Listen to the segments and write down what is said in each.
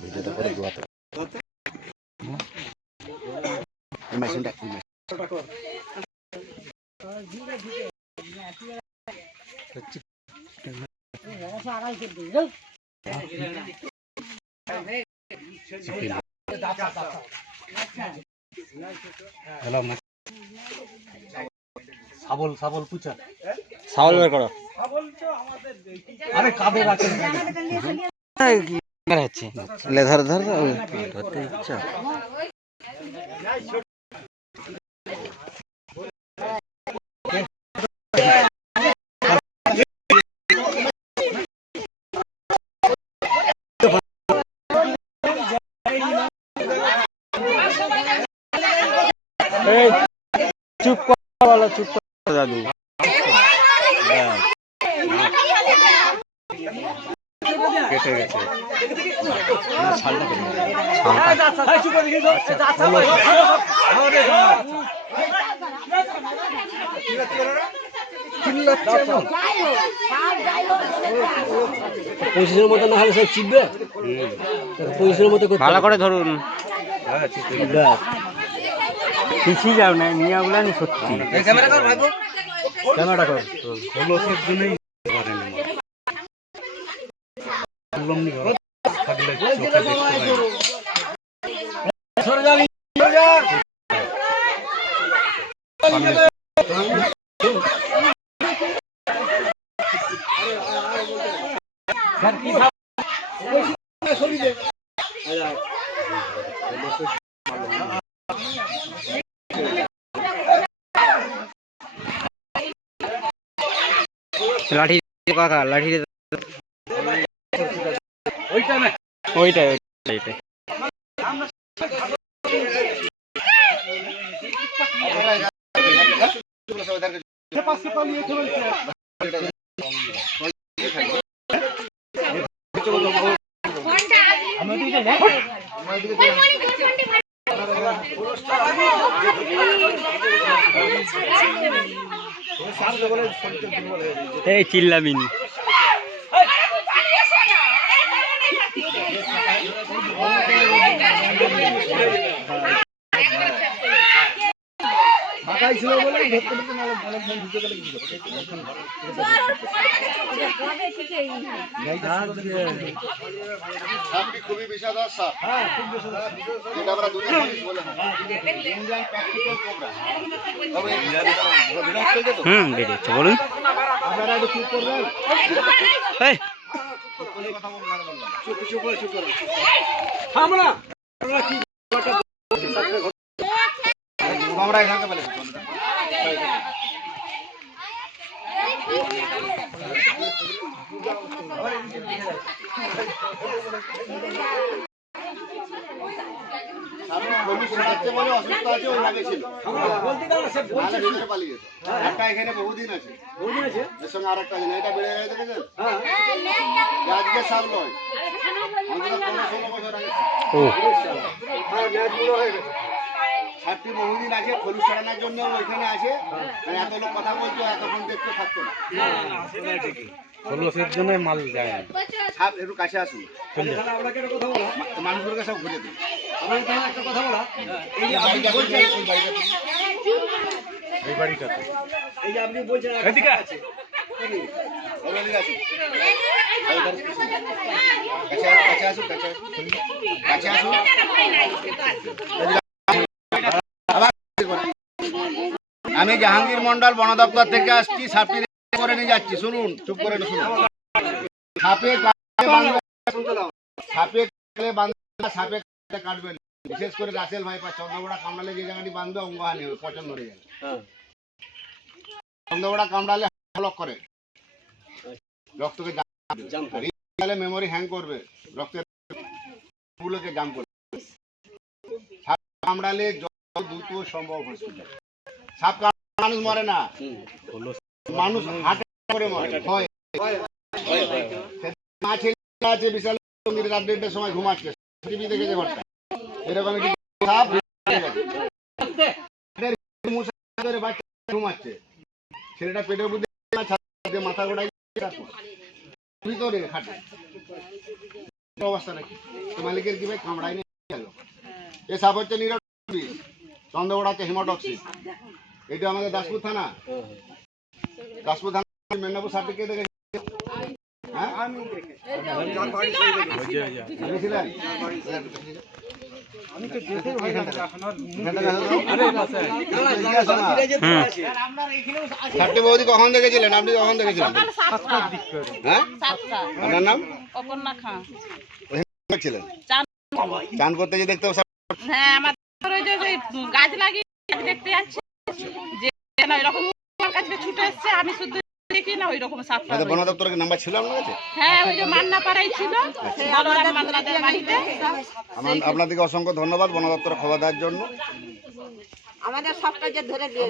ভিডিওটা করে দোয়াতে মেশিনটা পুচা ছাগল বের করো। আরে কাদের আছে বের হচ্ছে লে ধর ধর ধর। ধরতে ইচ্ছা এই চুপ কর বলো চুপ কর দাদু ব্যাস। কেটে গেছে পঁচিশের মতো না হলে সব চিপবে পঁচিশের মতো ভালো করে ধরুন। পিছিয়ে যাও না মিয়াগুলা নি সত্যি ক্যামেরাটা কর জন্যই থাকলে চোখে দেখতে পাই না। লাঠি কাকা লাঠি ওইটাই ওইটাই ওইটাই। এই চিল্লামিন। সাপটি খুবই বিষাদর সাপ যেটা আমরা দুটো জিনিস বলে। ইন্ডিয়ান প্র্যাকটিক্যাল কোবরা তবে করবে হুম বেরিয়েছে বলুন। আপনারা একটু চুপ করবেন এই। চুপ চুপ করে চুপ করে। আমরা এখানে বলে বলে অসুস্থ আছে ওই আগে ছিল নাহলে ভিতরে পালিয়ে যেত একটা এখানে বহুদিন আছে। এর সঙ্গে আর একটা এটা বেড়ে গেছে দেখেছেন? আজকে নয়। অন্তত পনেরো ষোলো বছর আগে। সাপটি বহুদিন আছে খলু সরানোর জন্য ওইখানে আছে। আর এত লোক কথা বলতো এতক্ষণ দেখতে থাকতো না। খোলসের জন্যই মাল যায়। সাপ একটু কাছে আসুন। মানুষগুলোকে সব ঘুরে দিন। এই বাড়িটা বলছেন, ওই বাড়িটা থেকে। এই বাড়িটাতে বাড়িটা আছে। কাছে। আসুন, কাছে আসুন, কাছে আসুন। কাছে আসুন। আবার আমি জাহাঙ্গীর মন্ডল বন দপ্তর থেকে আসছি সাপটি করে নিয়ে যাচ্ছি। শুনুন চুপ করে শুনুন। সাপে সাপে সাপে কাটলে কাটবে না। বিশেষ করে রাসেল ভাই বা চন্দ্রবড়া কামড়ালে যে জায়গাটি বাঁধবে অঙ্গহানি হবে পচন ধরে যাবে। চন্দ্রবড়া কামড়ালে ব্লক করে। রক্তকে জাম মেমোরি হ্যাং করবে। রক্তের গুলোকে জাম করবে কামড়ালে যত দ্রুত সম্ভব হসপিটাল সাপ মানুষ মরে না। মানুষ হাটে করে মরে। মা আছে, বিশাল রাত দেড়টার সময় ঘুমাচ্ছে টিভি দেখেছে ঘরটা। এরকম অবস্থা নাকি? মালিকের কি নিয়ে এ সাপ হচ্ছে নিরব। এটা আমাদের দাসপুর থানা। দাসপুর থানা মেদিনীপুর সার্টিফিকেট দেখে হ্যাঁ? বৌদি কখন দেখেছিলেন? আপনি কখন দেখেছিলেন? হ্যাঁ? আপনার নাম? অপর্ণা চান করতে যে দেখতে হবে। হ্যাঁ আমার গাছ লাগিয়ে দেখতে যাচ্ছে। যে না এরকম আমার কাছে ছুটে এসছে আমি শুধু দেখি না ওই রকম সাপটা আমাদের বন নাম্বার ছিল আপনার কাছে? হ্যাঁ ওই যে মান্না পাড়াই ছিল বলরাম মান্নাদের বাড়িতে। আমার আপনাদেরকে অসংখ্য ধন্যবাদ বন দপ্তরে খবর দেওয়ার জন্য। আমাদের সব কাজে ধরে দিয়ে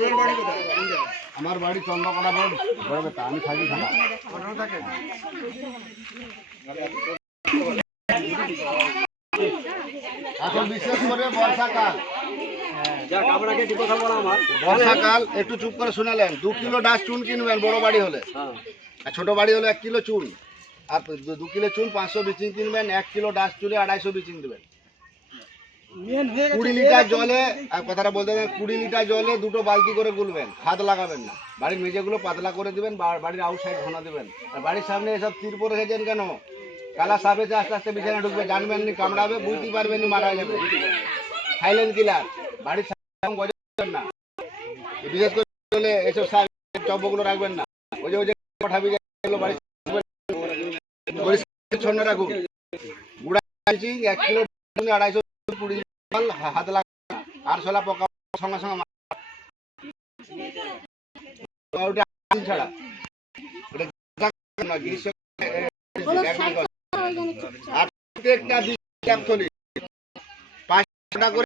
আমার বাড়ি চন্দ্রকোনা রোড আমি থাকি এখন বিশেষ করে বর্ষাকাল। বর্ষাকাল একটু চুপ করে শুনালেন দু কিলো ডাস চুন কিনবেন বড় বাড়ি হলে। হ্যাঁ। আর ছোট বাড়ি হলে এক কিলো চুন। আর দু- দু কিলো চুন পাঁচশো বিচিং কিনবেন এক কিলো ডাস চুলে আড়াইশো বিচিং দেবেন। কুড়ি লিটার জলে আর কথাটা বলতে কুড়ি লিটার জলে দুটো বালতি করে গুলবেন হাত লাগাবেন না। বাড়ির মেঝেগুলো পাতলা করে দিবেন বা- বাড়ির আউটসাইড ঘনা দেবেন। আর বাড়ির সামনে এসব তীর পরে রেখেছেন কেন? কালা সাপেতে আস্তে আস্তে বিছানা ঢুকবে জানবেন নি কামড়াবে বুঝতে পারবেন নি মারা যাবে। সাইলেন্ট কিলার বাড়ির গজাবেন না। বিশেষ করে এসব সাপ চব্বগুলো রাখবেন না। ওই যে ওই যে পাঠাবি বাড়ির পরিষ্কার রাখুন। গুড়া এক কিলো আড়াইশো কুড়ি হাত লাগবে আর শোলা পোকা সঙ্গে সঙ্গে। ওটা ছাড়া। করে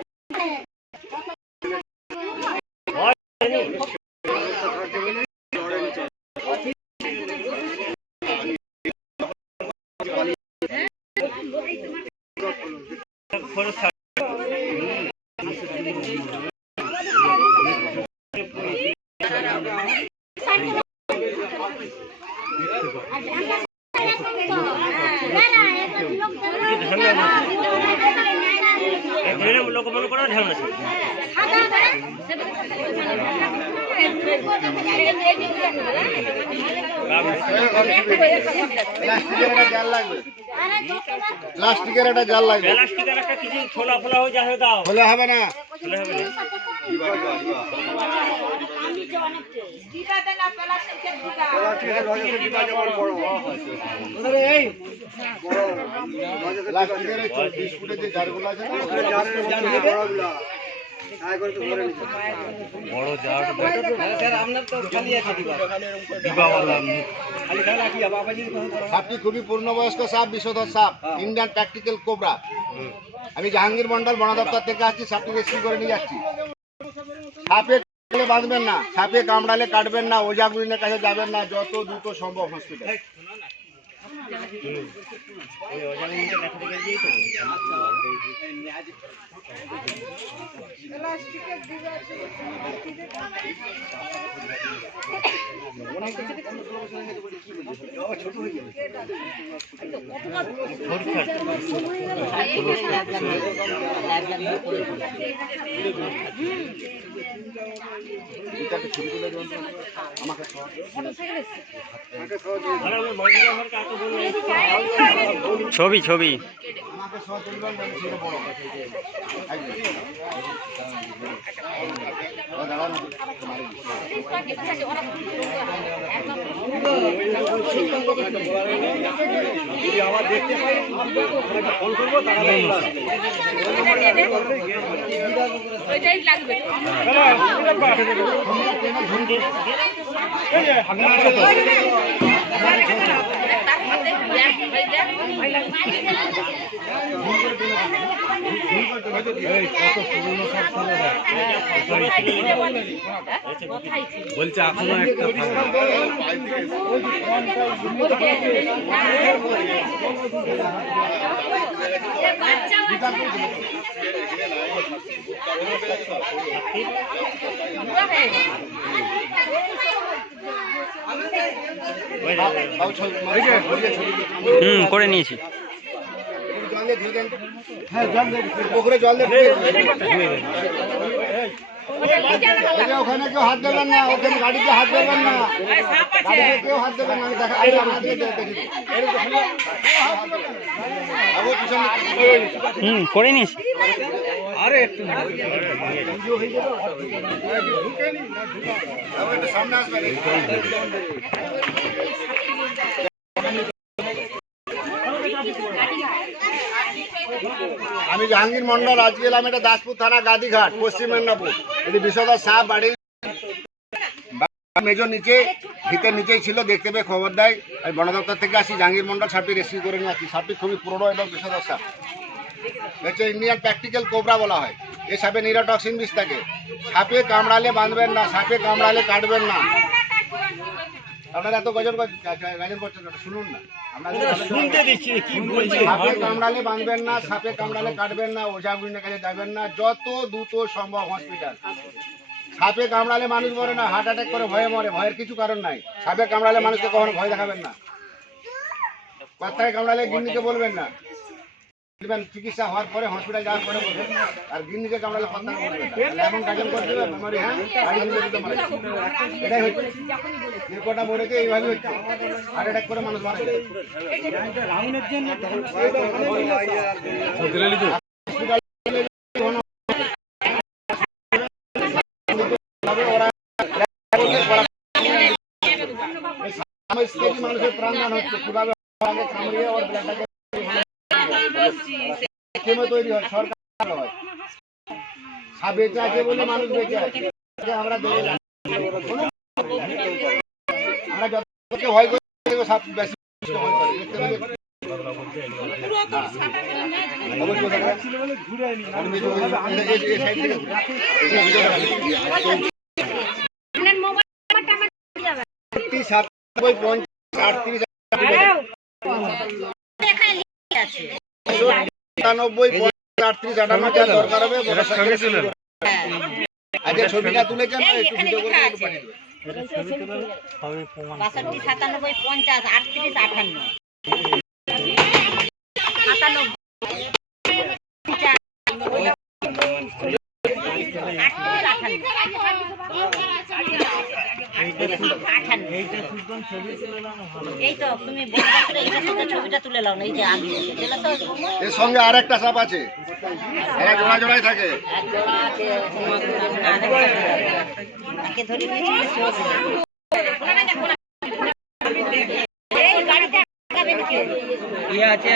না। প্লাস্টিকের একটা জাল লাগবে প্লাস্টিকের একটা জাল লাগবে। প্লাস্টিকের একটা কিছু ছোলা ফোলা হয়ে যাবে দাও। হলে হবে না। হলে হবে না। প্লাস্টিকের বিস্কুটের যে জারগুলো আছে না, বড় জার স্যার আপনার তো খালি আছে দিবাওয়ালা খালি কি সাপটি খুবই পূর্ণবয়স্ক সাপ বিষধর সাপ ইন্ডিয়ান প্র্যাকটিক্যাল কোবরা আমি জাহাঙ্গীর মন্ডল বন দপ্তর থেকে আসছি সাপটি রেস্কিউ করে নিয়ে যাচ্ছি। সাপে কামড়ালে বাঁধবেন না সাপে কামড়ালে কাটবেন না ওজাগুলিনের কাছে যাবেন না যত দ্রুত সম্ভব হসপিটাল আমাকে তুলবেন, আমি ছেলে বড়। একদম। ও দাঁড়ান, মারি দিচ্ছি। ওইটাই লাগবে আপনার বলছে এখনও একটা থাকে। হুম, করে নিয়েছি। পুকুরে জল দিয়ে ওখানে কেউ হাত দেবেন না ওখানে গাড়িতে হাত দেবেন না কেউ হাত দেবেন না দেখা হুম, করে নিয়েছি। আরে একটু আমি জাহাঙ্গীর মন্ডল আজকে এলাম এটা দাসপুর থানা, গাদিঘাট, পশ্চিম মেদিনীপুর। এটি বিশ্বদার সাপ বাড়ি মেজর নিচে, ভিতের নিচেই ছিল, দেখতে পেয়ে খবর দেয়। আমি বন দপ্তর থেকে আসি, জাহাঙ্গীর মন্ডল সাপটি রেস্কিউ করে নিয়ে আসি। সাপটি খুবই পুরনো এবং সাপ। হচ্ছে ইন্ডিয়ান প্র্যাকটিক্যাল কোবরা বলা হয়। এ সাপে নিরোটক্সিন বিষ থাকে। সাপে কামড়ালে বাঁধবেন না সাপে কামড়ালে কাটবেন না। আপনারা এত গজন কর- গাজন করছেন শুনুন না। শুনতে দিচ্ছি কি সাপে কামড়ালে বাঁধবেন না সাপে কামড়ালে কাটবেন না ওঝা কাছে যাবেন না যত দ্রুত সম্ভব হসপিটাল। সাপে কামড়ালে মানুষ মরে না হার্ট অ্যাটাক করে ভয়ে মরে ভয়ের কিছু কারণ নাই। সাপে কামড়ালে মানুষকে কখনো ভয় দেখাবেন না। কথায় কামড়ালে গিন্নিকে বলবেন না। বলবেন চিকিৎসা হওয়ার পরে হসপিটাল যাওয়ার পরে বলবেন আর গিন্নিকে কামড়ালে কথা বলবেন না। তাহলে এমন গাজন করে দেবে মেমোরি হ্যাঁ? বাড়ি নিয়ে যেতে পারে। এটাই হচ্ছে। নির্কটা মরেছে এইভাবে হচ্ছে। হার্ট অ্যাটাক করে মানুষ মারা যায়। আমার স্ত্রী মানুষের প্রাণদান হচ্ছে। কীভাবে আগে কামড়িয়ে ওর ব্লাডটাকে কেমো তৈরি হয় সরকার হয়। সাপ বেঁচে বলে মানুষ বেঁচে আছে। আমরা আমরা যতকে ভয় করি সাপ বেশি সাতানব্বই, পঞ্চাশ, আটত্রিশ, সাতানব্বই, আজকে ছবিটা তুলেছেন না একটু ভিডিও করে একটু পাঠিয়ে দেবেন। বাষট্টি সাতানব্বই পঞ্চাশ আটত্রিশ আটান্ন সাতানব্বই আটান্ন এই তো তুমি বলতে এইটার সাথে ছবিটা তুলে নাও এই যে আগে। এর সঙ্গে আর একটা সাপ আছে। এরা জোড়া জোড়াই থাকে। এক আছে?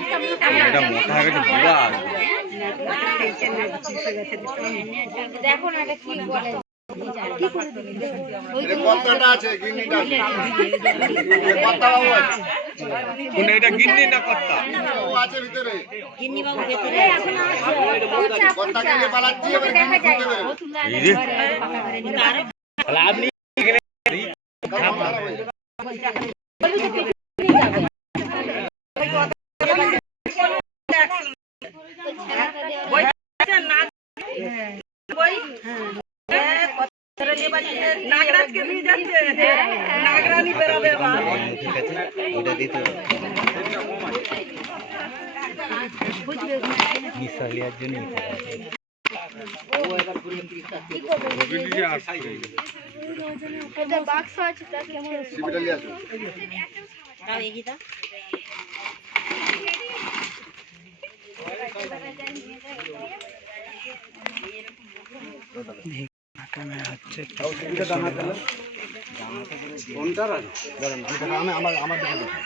এটা মোটা হয়ে গেছে বিরাট দেখো না এটা কি বলে এই আছে। গিন্নিটা আছে বাবু আছে? কোন এটা গিন্নি না ও আছে ভিতরে গিন্নি বাবু ভেতরে এখন পালাচ্ছি এবার গিন্নি খুঁজতে বেরোবে এই যে তখন ভালো হয়ে যাবে। নাগরাজকে নিয়ে যাচ্ছে নাগরানি বেরোবে এবার মিশালিয়ার জন্য সিপিটা নিয়ে আসুন তাও এগিয়ে দাও আমি আমার আমার দিকে দেখুন।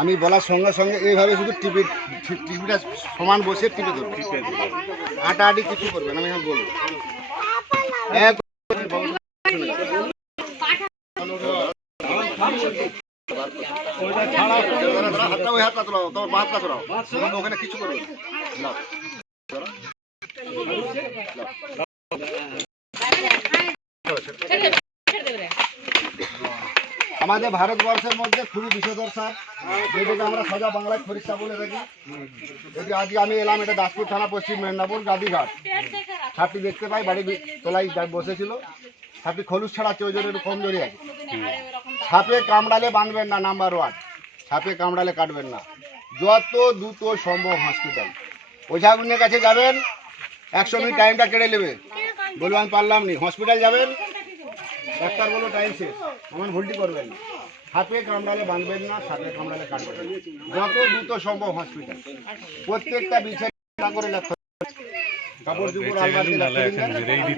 আমি বলার সঙ্গে সঙ্গে এইভাবে শুধু টিপে টিভিটা সমান বসে টিপে ধরবে। আটা আটি কিছু করবেন আমি এখন বলব। তোমার ওখানে কিছু করবে না। আমাদের ভারতবর্ষের মধ্যে খুবই বিষধর সাপ যেটাকে আমরা সোজা বাংলায় খরিষা বলে থাকি। যদি আজকে আমি এলাম এটা দাসপুর থানা পশ্চিম মেদিনীপুর গাদিঘাট। সাপটি দেখতে পাই বাড়ি তলায় বসেছিল। সাপটি খলুস ছাড়াচ্ছে ওই জন্য একটু কমজোরি আছে। সাপে কামড়ালে বাঁধবেন না নাম্বার ওয়ান। সাপে কামড়ালে কাটবেন না। যত দ্রুত সম্ভব হসপিটাল ওঝাগুনের কাছে যাবেন, একশো মিনিট টাইমটা কেড়ে নেবে। বলব আমি পারলাম নি। হসপিটাল যাবেন, ডাক্তার বলো টাইম শেষ। আমার ভুলটি করবেন হাতে কামড়ালে বাঁধবেন না সাপে কামড়ালে কাটবেন যত দ্রুত সম্ভব হসপিটাল প্রত্যেকটা বিছানা করে লেখা কাপড় চুপড় আলমারি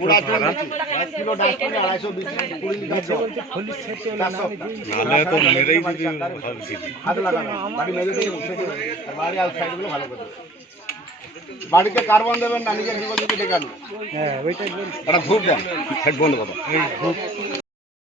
পুরা চুল দিচ্ছি। এক কিলো ডাস্টবিনে আড়াইশো বিশ কুড়ি লিটার জল চারশো। হাত লাগানো। বাড়ি মেরে দিয়ে উঠে দিয়ে, আর বাড়ি ভালো করে বাড়িতে কার্বন দেবেন না নিজের জীবন যদি ডেকে হ্যাঁ ওইটা একটা ধূপ দেন। বন্ধ করো